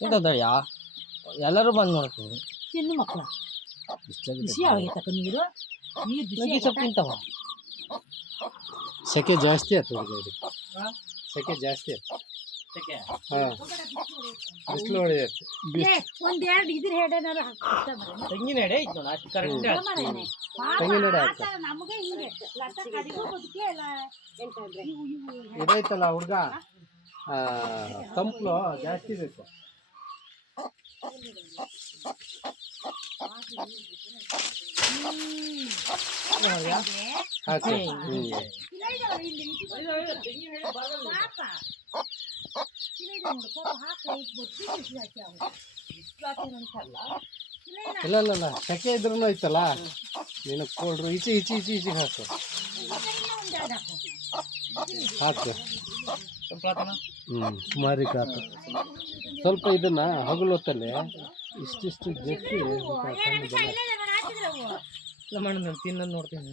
ಎಂತದಯ್ಯ ಎಲ್ಲರೂ ಬಂದು ನೋಡ್ತೀವಿ ತಿನ್ನು ಮಕ್ಕಳ ಇಷ್ಟ ಬಿಸಿ ಆಗೈತಕ್ಕ ನೀರು ನೀರು ಬಿಸಿ ಸ್ವಲ್ಪ ತಿಂತವ ಸೆಕೆ ಜಾಸ್ತಿ ಆಯ್ತು ಹುಡುಗ ಇದು ಸೆಕೆ ಜಾಸ್ತಿ ಆಯ್ತು ಹಾಂ ಬಿಸಿಲು ಹೊಡೆಯುತ್ತೆ ಒಂದೆರಡು ಇದ್ರ ಹೆಡೆನಾರು ತೆಂಗಿನ ಎಡೆ ಇತ್ತು ಅಷ್ಟು ಕರೆಕ್ಟ್ ತೆಂಗಿನ ಎಡೆ ಹಾಕ್ತಾರೆ ನಮಗೆ ಹಿಂಗೆ ಲಟ್ಟ ಕಡಿಗೂ ಬದುಕಿ ಎಲ್ಲ ಇದೈತಲ್ಲ ಹುಡುಗ ತಂಪು ಜಾಸ್ತಿ ಬೇಕು ಹಾಕಿ ಇಲ್ಲ ಇಲ್ಲ ಇಲ್ಲ ಸೆಕೆ ಇದ್ರೂ ಐತಲ್ಲ ನೀನು ಕೋಲ್ಡ್ರು ಈಚೆ ಹಾಕು ಹಾಕು ಸುಮಾರಿ ಕಾತು ಸ್ವಲ್ಪ ಇದನ್ನ ಹಗಲು ಹೊತ್ತಲ್ಲಿ ಇಷ್ಟಿಷ್ಟು ಜೆಪ್ಪಿ ಮಣ್ಣು ತಿನ್ನೋದು ನೋಡ್ತೀನಿ